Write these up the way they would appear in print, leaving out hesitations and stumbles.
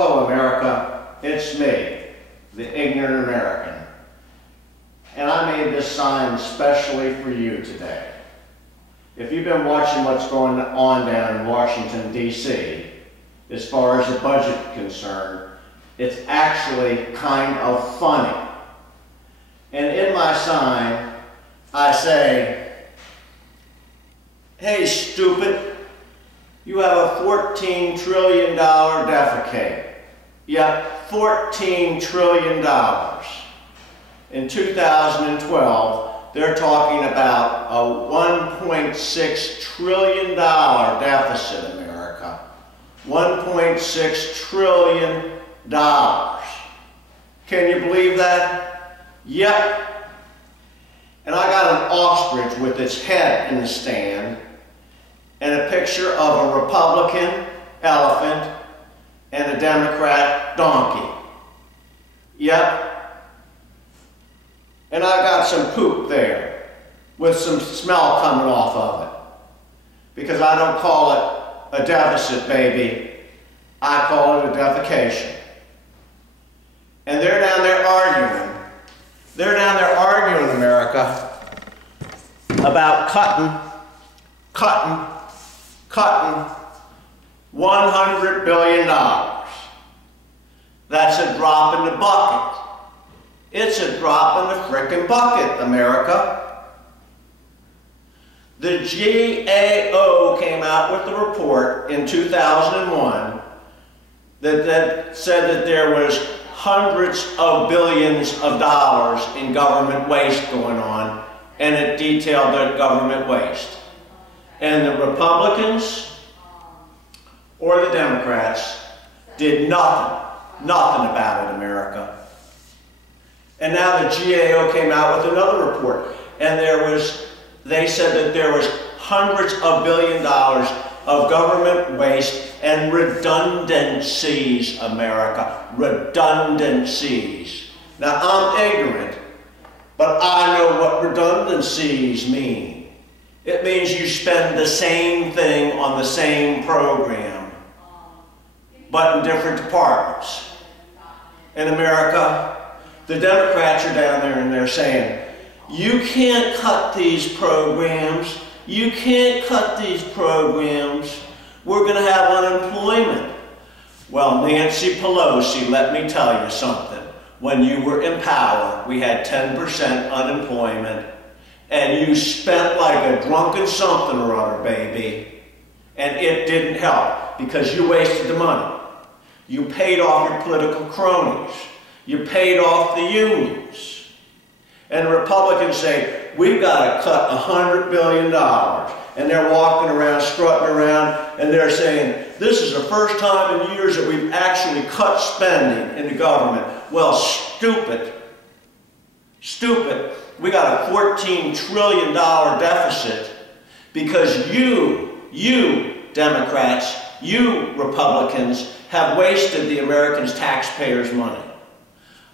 Hello, America. It's me, the ignorant American. And I made this sign especially for you today. If you've been watching what's going on down in Washington, D.C., as far as the budget is concerned, it's actually kind of funny. And in my sign, I say, "Hey, stupid, you have a $14 trillion defecate." Yep, $14 trillion. In 2012, they're talking about a $1.6 trillion deficit, America. $1.6 trillion. Can you believe that? Yep. And I got an ostrich with its head in the stand and a picture of a Republican elephant and a Democrat donkey. Yep. And I got some poop there with some smell coming off of it. Because I don't call it a deficit, baby. I call it a defecation. And they're down there arguing. They're down there arguing, America, about cutting $100 billion. That's a drop in the bucket. It's a drop in the frickin' bucket, America. The GAO came out with a report in 2001 that said that there was hundreds of billions of dollars in government waste going on, and it detailed the government waste. And the Republicans or the Democrats did nothing about it, America. And now the GAO came out with another report, and they said that there was hundreds of billions of dollars of government waste and redundancies, America. Redundancies. Now, I'm ignorant, but I know what redundancies mean. It means you spend the same thing on the same program, but in different departments. In America, the Democrats are down there and they're saying, you can't cut these programs. You can't cut these programs. We're going to have unemployment. Well, Nancy Pelosi, let me tell you something. When you were in power, we had 10% unemployment, and you spent like a drunken something or other, baby. And it didn't help because you wasted the money. You paid off your political cronies. You paid off the unions. And the Republicans say, we've got to cut $100 billion. And they're walking around, strutting around, and they're saying, this is the first time in years that we've actually cut spending in the government. Well, stupid. Stupid. We got a $14 trillion deficit because you Democrats, you Republicans, have wasted the Americans' taxpayers' money.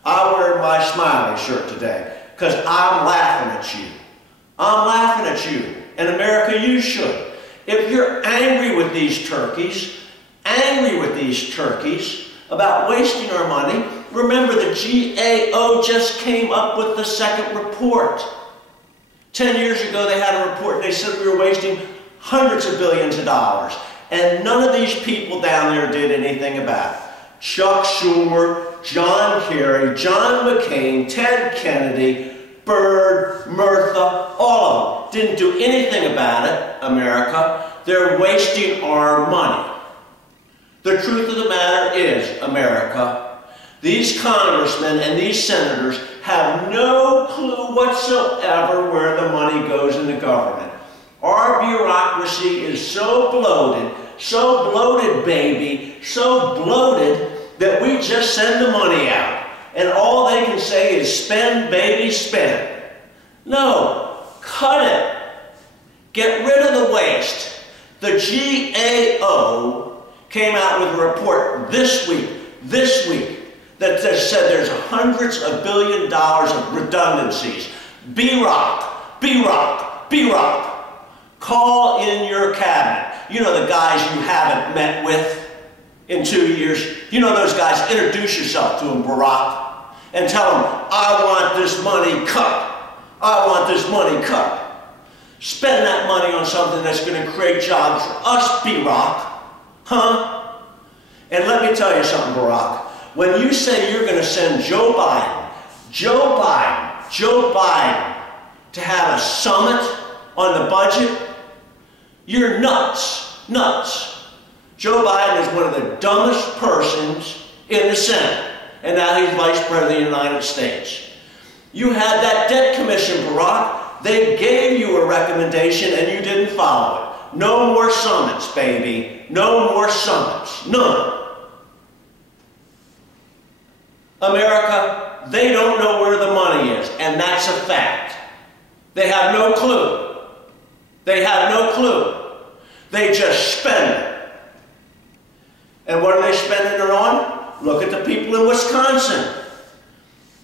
I wear my smiley shirt today because I'm laughing at you. I'm laughing at you. And America, you should. If you're angry with these turkeys about wasting our money, remember the GAO just came up with the second report. 10 years ago they had a report and they said we were wasting hundreds of billions of dollars. And none of these people down there did anything about it. Chuck Schumer, John Kerry, John McCain, Ted Kennedy, Byrd, Murtha, all of them didn't do anything about it, America. They're wasting our money. The truth of the matter is, America, these congressmen and these senators have no clue whatsoever where the money goes in the government. Our bureaucracy is so bloated, baby, so bloated that we just send the money out. And all they can say is spend, baby, spend. No, cut it. Get rid of the waste. The GAO came out with a report this week, that said there's hundreds of billions of dollars of redundancies. B-Rock. Call in your cabinet. You know, the guys you haven't met with. in 2 years. You know those guys, introduce yourself to them, Barrack, and tell them, I want this money cut. I want this money cut. Spend that money on something that's going to create jobs for us, Barrack. Huh? And let me tell you something, Barrack. When you say you're going to send Joe Biden to have a summit on the budget, you're nuts, nuts. Joe Biden is one of the dumbest persons in the Senate, and now he's Vice President of the United States. You had that debt commission, Barrack. They gave you a recommendation and you didn't follow it. No more summits, baby. No more summits. None. America, they don't know where the money is, and that's a fact. They have no clue. They have no clue. They just spend it. And what are they spending it on? Look at the people in Wisconsin.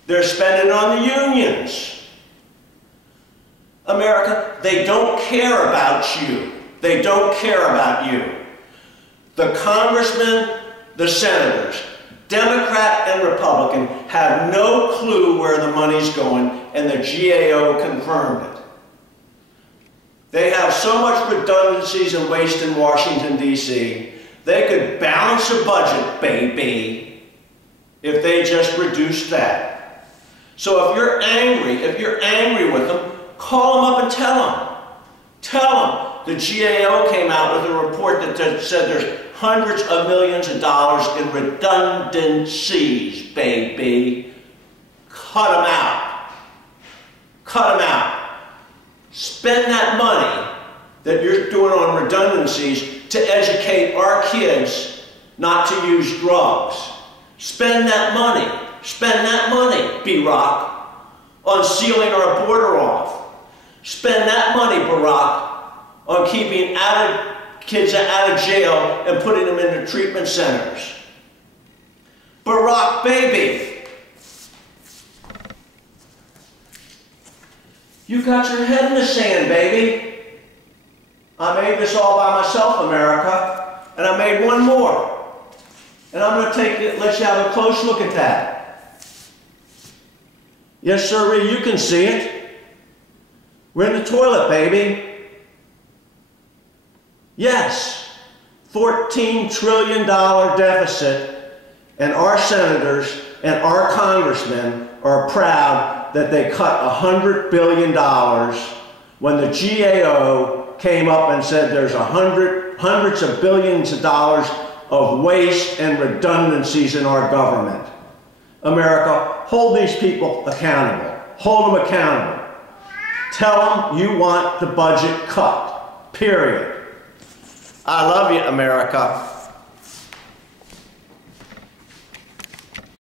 They're spending it on the unions. America, they don't care about you. They don't care about you. The congressmen, the senators, Democrat and Republican, have no clue where the money's going, and the GAO confirmed it. They have so much redundancies and waste in Washington, D.C., they could balance a budget, baby, if they just reduced that. So if you're angry with them, call them up and tell them. Tell them. The GAO came out with a report that said there's hundreds of millions of dollars in redundancies, baby. Cut them out. Cut them out. Spend that money that you're doing on redundancies to educate our kids not to use drugs. Spend that money. Spend that money, Barrack, on sealing our border off. Spend that money, Barrack, on keeping kids out of jail and putting them into treatment centers. Barrack, baby. You got your head in the sand, baby. I made this all by myself, America, and I made one more. And I'm going to let you have a close look at that. Yes, sirree, you can see it. We're in the toilet, baby. Yes, $14 trillion deficit, and our senators and our congressmen are proud that they cut $100 billion when the GAO came up and said there's hundreds of billions of dollars of waste and redundancies in our government. America, hold these people accountable. Hold them accountable. Tell them you want the budget cut. Period. I love you, America.